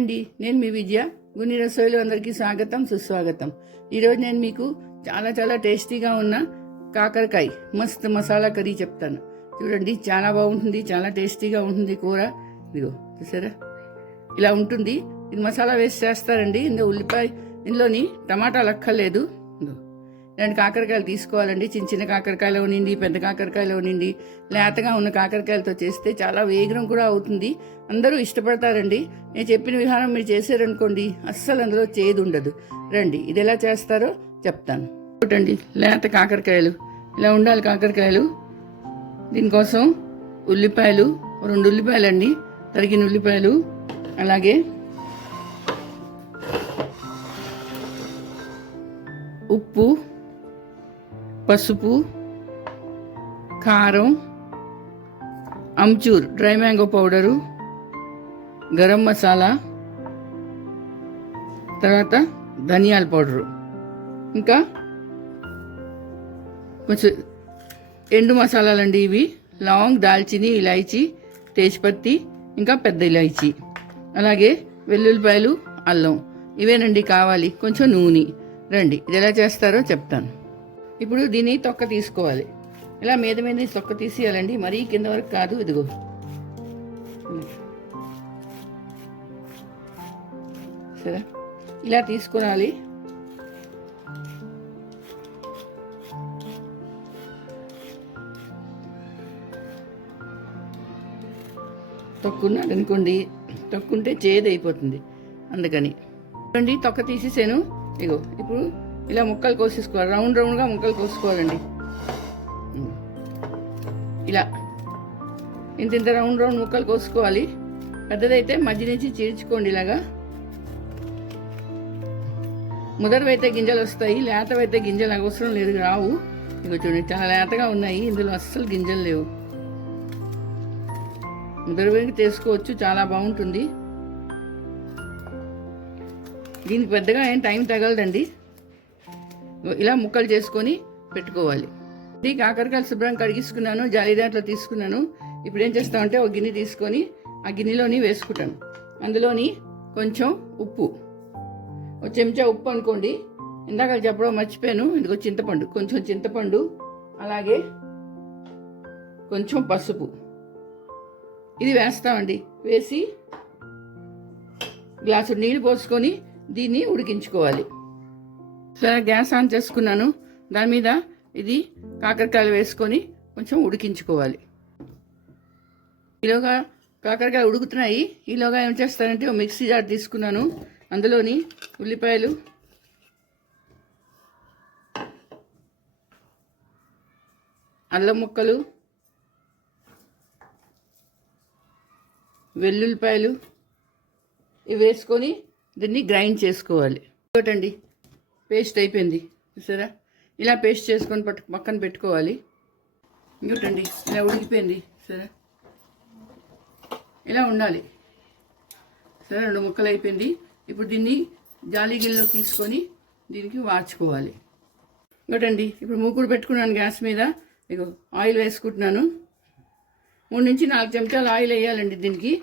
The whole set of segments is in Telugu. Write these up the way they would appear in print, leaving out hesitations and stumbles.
అండి, నేను మీ విజయ. గుని రసోయిలు అందరికీ స్వాగతం, సుస్వాగతం. ఈరోజు నేను మీకు చాలా చాలా టేస్టీగా ఉన్న కాకరకాయ మస్తు మసాలా కర్రీ చెప్తాను. చూడండి, చాలా బాగుంటుంది, చాలా టేస్టీగా ఉంటుంది కూర. ఇదిగో చూసారా, ఇలా ఉంటుంది. ఇది మసాలా వేసి చేస్తారండి. ఇందులోని టమాటాలు అక్కర్లేదు. రెండు కాకరకాయలు తీసుకోవాలండి. చిన్న చిన్న కాకరకాయలు ఉండి, పెద్ద కాకరకాయలు ఉండి, లేతగా ఉన్న కాకరకాయలతో చేస్తే చాలా వేగం కూడా అవుతుంది. అందరూ ఇష్టపడతారండి. నేను చెప్పిన విధానం మీరు చేశారనుకోండి, అస్సలు అందులో చేదు ఉండదు. రండి, ఇది ఎలా చేస్తారో చెప్తాను. చూడండి, లేత కాకరకాయలు ఇలా ఉండాలి. కాకరకాయలు దీనికోసం ఉల్లిపాయలు, 2 ఉల్లిపాయలు అండి, తరిగిన ఉల్లిపాయలు, అలాగే ఉప్పు, పసుపు, కారం, amchur dry mango powder, garam masala, తర్వాత ధనియాల పౌడరు, ఇంకా కొంచెం ఎండు మసాలాలండి. ఇవి లవంగ్, దాల్చిని, ఇలాచీ, తేజ్పత్తి, ఇంకా పెద్ద ఇలాచీ, అలాగే వెల్లుల్లిపాయలు, అల్లం. ఇవేనండి కావాలి. కొంచెం నూనె. రండి, ఇది ఎలా చేస్తారో చెప్తాను. ఇప్పుడు దీన్ని తొక్క తీసుకోవాలి. ఇలా మీద మీద తొక్క తీసేయాలండి, మరీ కింద వరకు కాదు. ఇదిగో సరే, ఇలా తీసుకోవాలి. తొక్కున్నాడు అనుకోండి, తొక్కుంటే చేదు అయిపోతుంది. అందుకని చూడండి, తొక్క తీసేసాను. ఇగో ఇప్పుడు ఇలా ముక్కలు కోసేసుకోవాలి. రౌండ్గా ముక్కలు కోసుకోవాలండి. ఇలా ఇంత రౌండ్ ముక్కలు కోసుకోవాలి. పెద్దదైతే మధ్య నుంచి చీల్చుకోండి. ఇలాగా ముదరవైతే గింజలు వస్తాయి, లేతవైతే గింజలు అవసరం లేదు, రావు. ఇగో చూడండి, చాలా లేతగా ఉన్నాయి. ఇందులో అస్సలు గింజలు లేవు. ముదరవైకి తీసుకోవచ్చు, చాలా బాగుంటుంది. దీనికి పెద్దగా ఏం టైం తగలదండి. ఇలా ముక్కలు చేసుకొని పెట్టుకోవాలి. ఇది కాకరకాయలు శుభ్రంగా కడిగించుకున్నాను, జాలి దాంట్లో తీసుకున్నాను. ఇప్పుడు ఏం చేస్తామంటే ఒక గిన్నె తీసుకొని ఆ గిన్నెలోని వేసుకుంటాను. అందులోని కొంచెం ఉప్పు, ఒక చెంచా ఉప్పు అనుకోండి. ఇందాక చెప్పడం మర్చిపోయాను. ఇదిగో చింతపండు, కొంచెం చింతపండు, అలాగే కొంచెం పసుపు, ఇది వేస్తామండి. వేసి గ్లాసు నీళ్ళు పోసుకొని దీన్ని ఉడికించుకోవాలి. సరే, గ్యాస్ ఆన్ చేసుకున్నాను. దాని మీద ఇది కాకరకాయలు వేసుకొని కొంచెం ఉడికించుకోవాలి. ఈలోగా కాకరకాయలు ఉడుకుతున్నాయి. ఈలోగా ఏం చేస్తానంటే ఒక మిక్సీ జార్ తీసుకున్నాను. అందులోని ఉల్లిపాయలు, అల్లం ముక్కలు, వెల్లుల్లిపాయలు ఇవి వేసుకొని దీన్ని గ్రైండ్ చేసుకోవాలి. చూడండి, పేస్ట్ అయిపోయింది. చూసారా, ఇలా పేస్ట్ చేసుకొని పక్కన పెట్టుకోవాలి. చూడండి, ఇలా ఉడికిపోయింది. సరే, ఇలా ఉండాలి. సరే, 2 ముక్కలు అయిపోయింది. ఇప్పుడు దీన్ని జాలి గిన్నెలో తీసుకొని దీనికి వార్చుకోవాలి. చూడండి, ఇప్పుడు మూకుడు పెట్టుకున్నాను గ్యాస్ మీద. ఇగో ఆయిల్ వేసుకుంటున్నాను. 3 నుంచి 4 చెంచాలు ఆయిల్ వేయాలండి. దీనికి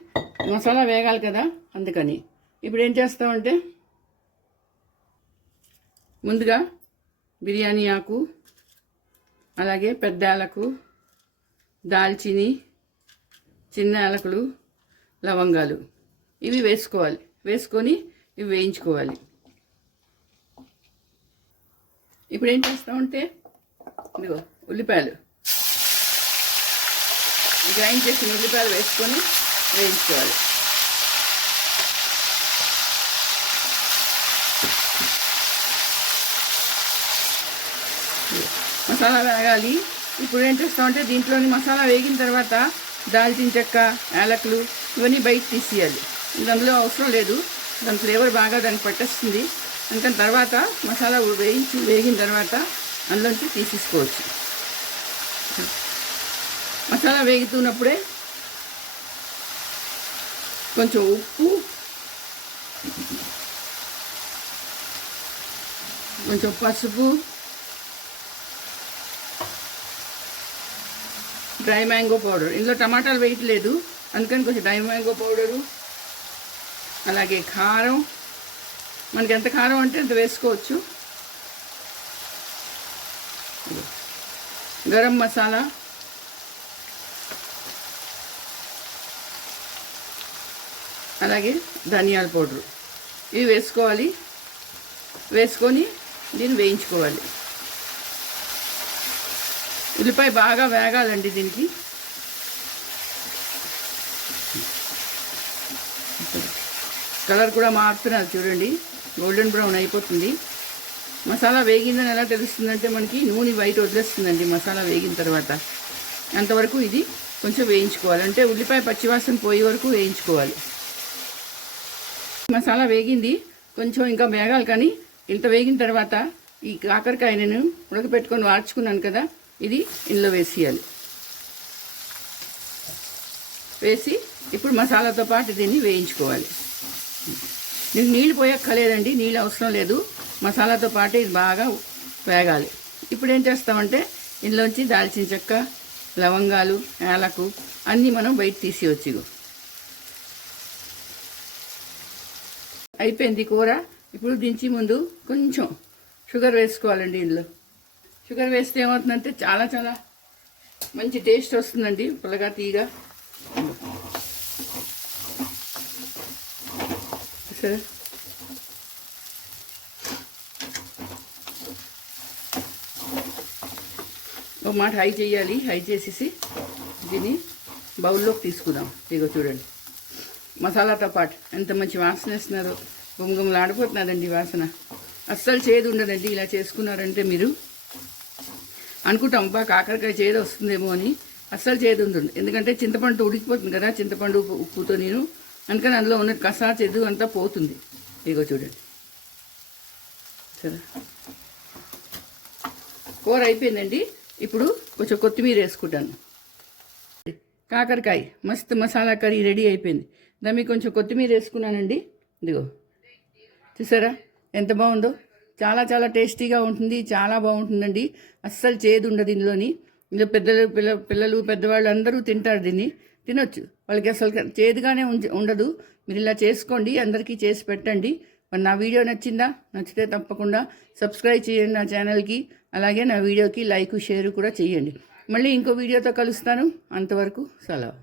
మసాలా వేగాలి కదా, అందుకని. ఇప్పుడు ఏం చేస్తామంటే ముందుగా బిర్యానీ ఆకు, అలాగే పెద్ద యాలకు, దాల్చిని, చిన్న యాలకులు, లవంగాలు ఇవి వేసుకోవాలి. వేసుకొని ఇవి వేయించుకోవాలి. ఇప్పుడు ఏం చేస్తామంటే ఇదిగో ఉల్లిపాయలు, గ్రైండ్ చేసిన ఉల్లిపాయలు వేసుకొని వేయించుకోవాలి. మసాలా వేగాలి. ఇప్పుడు ఏం చేస్తామంటే దీంట్లోని మసాలా వేగిన తర్వాత దాల్చిన చెక్క, యాలకులు ఇవన్నీ బయట తీసేయాలి. ఇది అందులో అవసరం లేదు, దాని ఫ్లేవర్ బాగా దానికి పట్టేస్తుంది. అందుకని తర్వాత మసాలా వేగిన తర్వాత అందులోంచి తీసేసుకోవచ్చు. మసాలా వేగుతున్నప్పుడే కొంచెం ఉప్పు, కొంచెం పసుపు, డ్రై మ్యాంగో పౌడర్. ఇందులో టమాటాలు వేయట్లేదు, అందుకని కొంచెం డ్రై మ్యాంగో పౌడరు, అలాగే కారం, మనకి ఎంత కారం అంటే అంత వేసుకోవచ్చు. గరం మసాలా, అలాగే ధనియాల పౌడరు ఇవి వేసుకోవాలి. వేసుకొని దీన్ని వేయించుకోవాలి. ఉల్లిపాయ బాగా వేగాలండి దీనికి. కలర్ కూడా మారుతున్నది చూడండి, గోల్డెన్ బ్రౌన్ అయిపోతుంది. మసాలా వేగిందని ఎలా తెలుస్తుందంటే మనకి నూనె బయట వదిలేస్తుందండి మసాలా వేగిన తర్వాత. అంతవరకు ఇది కొంచెం వేయించుకోవాలి, అంటే ఉల్లిపాయ పచ్చివాసన పోయే వరకు వేయించుకోవాలి. మసాలా వేగింది, కొంచెం ఇంకా వేగాలి. కానీ ఇంత వేగిన తర్వాత ఈ కాకరకాయ నేను ఉడకపెట్టుకొని వార్చుకున్నాను కదా, ఇది ఇందులో వేసేయాలి. వేసి ఇప్పుడు మసాలాతో పాటు దీన్ని వేయించుకోవాలి. నీకు నీళ్ళు పోయక్కర్లేదండి, నీళ్ళు అవసరం లేదు. మసాలాతో పాటు ఇది బాగా వేగాలి. ఇప్పుడు ఏం చేస్తామంటే ఇందులోంచి దాల్చిన చెక్క, లవంగాలు, యాలకు అన్నీ మనం బయట తీసేయచ్చు. అయిపోయింది కూర. ఇప్పుడు దించి ముందు కొంచెం షుగర్ వేసుకోవాలండి. ఇందులో షుగర్ వేస్తే ఏమవుతుందంటే చాలా చాలా మంచి టేస్ట్ వస్తుందండి, పుల్లగా తీగా. సరే, ఒక మాట హై చేయాలి. హై చేసేసి దీన్ని బౌల్లోకి తీసుకుందాం. ఇగో చూడండి, మసాలాతో పాటు ఎంత మంచి వాసన వేస్తున్నారు, గుమగుమలాడిపోతున్నదండి వాసన. అస్సలు చేదు ఉండదండి. ఇలా చేసుకున్నారంటే మీరు అనుకుంటాం బా కాకరకాయ చేదు వస్తుందేమో అని. అస్సలు చేదు ఉంటుంది, ఎందుకంటే చింతపండు ఉడికిపోతుంది కదా, చింతపండు ఉప్పుతో నేను. అందుకని అందులో ఉన్న కసా చేదు అంతా పోతుంది. ఇగో చూడండి, సరే కూర అయిపోయిందండి. ఇప్పుడు కొంచెం కొత్తిమీర వేసుకుంటాను. కాకరకాయ మస్తు మసాలా కర్రీ రెడీ అయిపోయింది. దాన్ని కొంచెం కొత్తిమీర వేసుకున్నానండి. ఇదిగో చూసారా ఎంత బాగుందో. చాలా చాలా టేస్టీగా ఉంటుంది, చాలా బాగుంటుందండి. అస్సలు చేదు ఉండదు ఇందులోని. ఇందులో పిల్లలు పెద్దవాళ్ళు అందరూ తింటారు, దీన్ని తినొచ్చు. వాళ్ళకి అసలు చేదుగానే ఉండదు. మీరు ఇలా చేసుకోండి, అందరికీ చేసి పెట్టండి. మరి నా వీడియో నచ్చిందా? నచ్చితే తప్పకుండా సబ్స్క్రైబ్ చేయండి నా ఛానల్కి. అలాగే నా వీడియోకి లైక్ షేర్ కూడా చేయండి. మళ్ళీ ఇంకో వీడియోతో కలుస్తాను. అంతవరకు సెలవు.